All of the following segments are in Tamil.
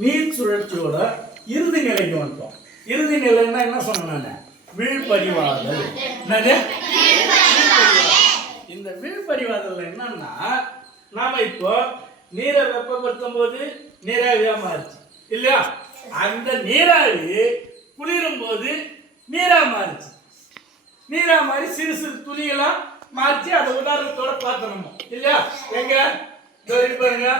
நீர் சுழற்சியோட இறுதி நிலைக்கு வந்துட்டோம். இறுதி நிலைன்னா என்ன சொன்னேன் நான்? வீழ்படிவாதல். என்னது? இந்த வீழ்பறிவாதல் என்னன்னா நாம இப்போ நீரை வெப்பப்படுத்தும் போது நீராவியா மாறுச்சு. இல்லையா? அந்த நீராவி குளிரும் போது நீரா மாறுச்சு. நீரா மாறி சிறு சிறு துணியெல்லாம் மாறிச்சு அதை உதாரணத்தோட பார்த்தோம் இல்லையா? எங்க? பாருங்க.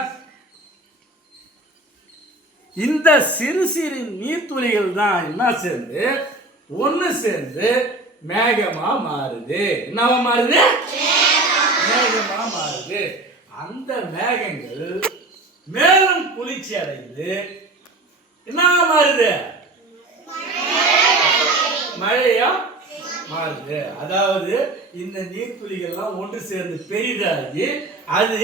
இந்த சிறு சிறு நீர்த்துளிகள் தான் என்ன சேர்ந்து? ஒன்று சேர்ந்து மேகமாக மாறுது. என்னவா மாறுது? மேகமாக மாறுது. அந்த மேகங்கள் மேலும் குளிர்ச்சி அடைந்து என்னவா மாறுது? மழையா? மாறுது. அதாவது இந்த நீர்த்துளிகள்லாம் ஒன்று சேர்ந்து பெரிதாகி அது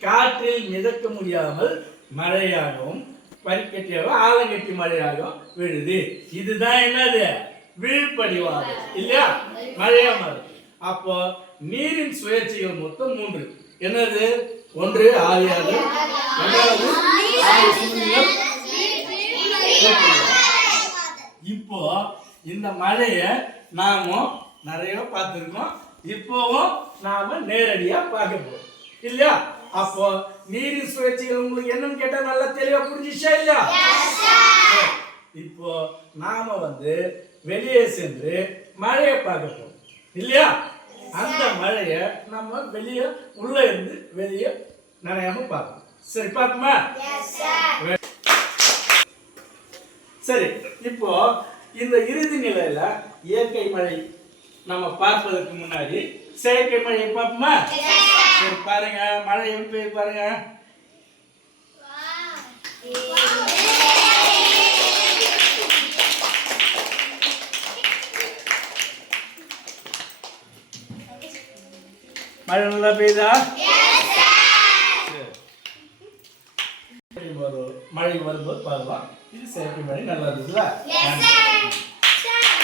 காற்றில் மிதக்க முடியாமல் மழையாகவும் பனிக்கட்டியாக ஆலங்கட்டி மழையாகவும் விழுது இதுதான் என்னது? வீழ்படிவாதம் இல்லையா? மழையா மாறுது அப்போ நீரின் சுயேட்சைகள் மொத்தம் மூன்று. என்னது? ஒன்று ஆவியாதல் இரண்டாவது இப்போ இந்த மழையை நாம நிறைய பார்த்துருக்கோம். இப்போவும் நாம நேரடியாக பார்க்க போறோம். இல்லையா? அப்போ நீரின் சுழற்சிகள் உங்களுக்கு என்னன்னு கேட்டா நல்லா தெளிவா புரிஞ்சிச்சா இல்லையா. இப்போ நாம வந்து வெளியே சென்று மழையை பார்க்க இல்லையா? அந்த மழையை நம்ம வெளியே உள்ள இருந்து வெளியே நனையாம பார்க்கணும். சரி பார்க்குமா சரி இப்போ இந்த இறுதி நிலையில இயற்கை மழை நம்ம பார்ப்பதற்கு முன்னாடி செயற்கை மழையை பார்ப்போமா? சரி பாருங்க மழை எப்படி பெய்யுது பாருங்க. மழை நல்லா பெய்யுதா? சரி. மழை வரும்போது பார்க்கலாம். இது செயற்கை மழை நல்லா இருந்ததுல.